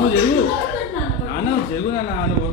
నువ్వు జరుగు నాన్న జరుగు నాన్న నువ్వు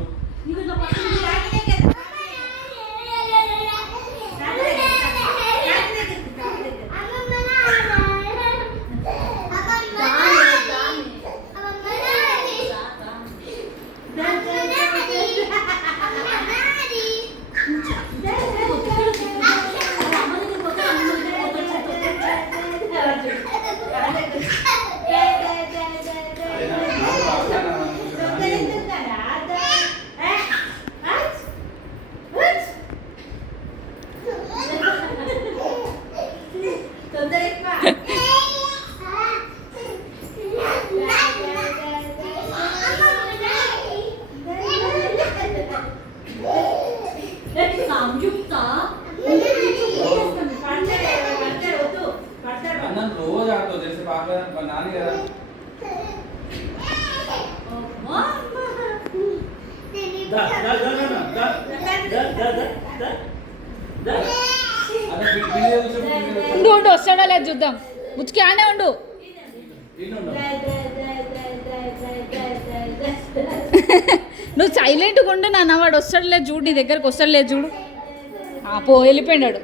రోజు ఆడుతావు తెలిసి పాప నాని కదా ఉండు ఉండు వస్తాడా లేదు చూద్దాం ముచ్చుకి ఆనే ఉండు నువ్వు సైలెంట్గా ఉండు నాన్న వాడు వస్తాడు లేదు చూడు నీ దగ్గరకు వస్తాడు లేదు చూడు పో వెళ్ళిపోయినాడు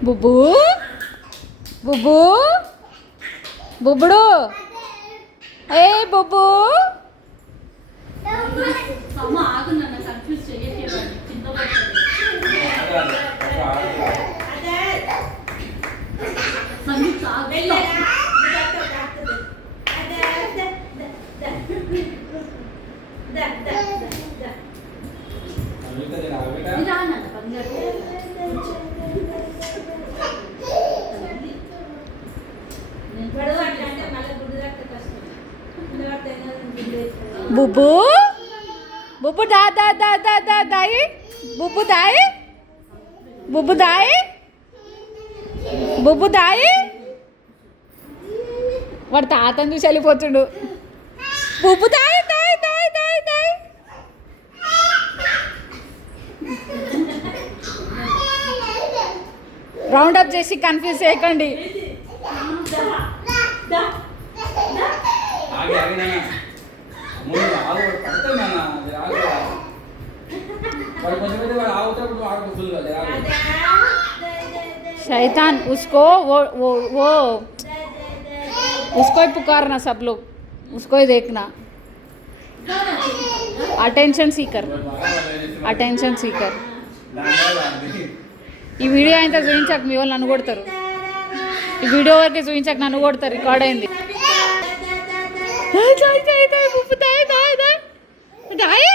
బుబ్బు బుబ్బు బుబ్బుడు ఏ బుబ్బు బుబ్బు బుబ్బు దా దా దా దా దా దాయి బుబ్బు దాయి బుబ్బు దాయి బుబ్బు దాయి వాడు తాతను చూసి వెళ్ళిపోతుడు బుబ్బు దాయి దాయి దాయి దాయి దాయి రౌండ్ అప్ చేసి కన్ఫ్యూజ్ చేయకండి शैतान उसको वो उसको ही पुकारना सब लोग उसको ही देखना अटेंशन सीकर ఈ వీడియో అయితే చూపించాక మీ వాళ్ళు నన్ను కొడతారు ఈ వీడియో వరకే చూపించాక నన్ను కొడతారు రికార్డ్ అయింది దాయి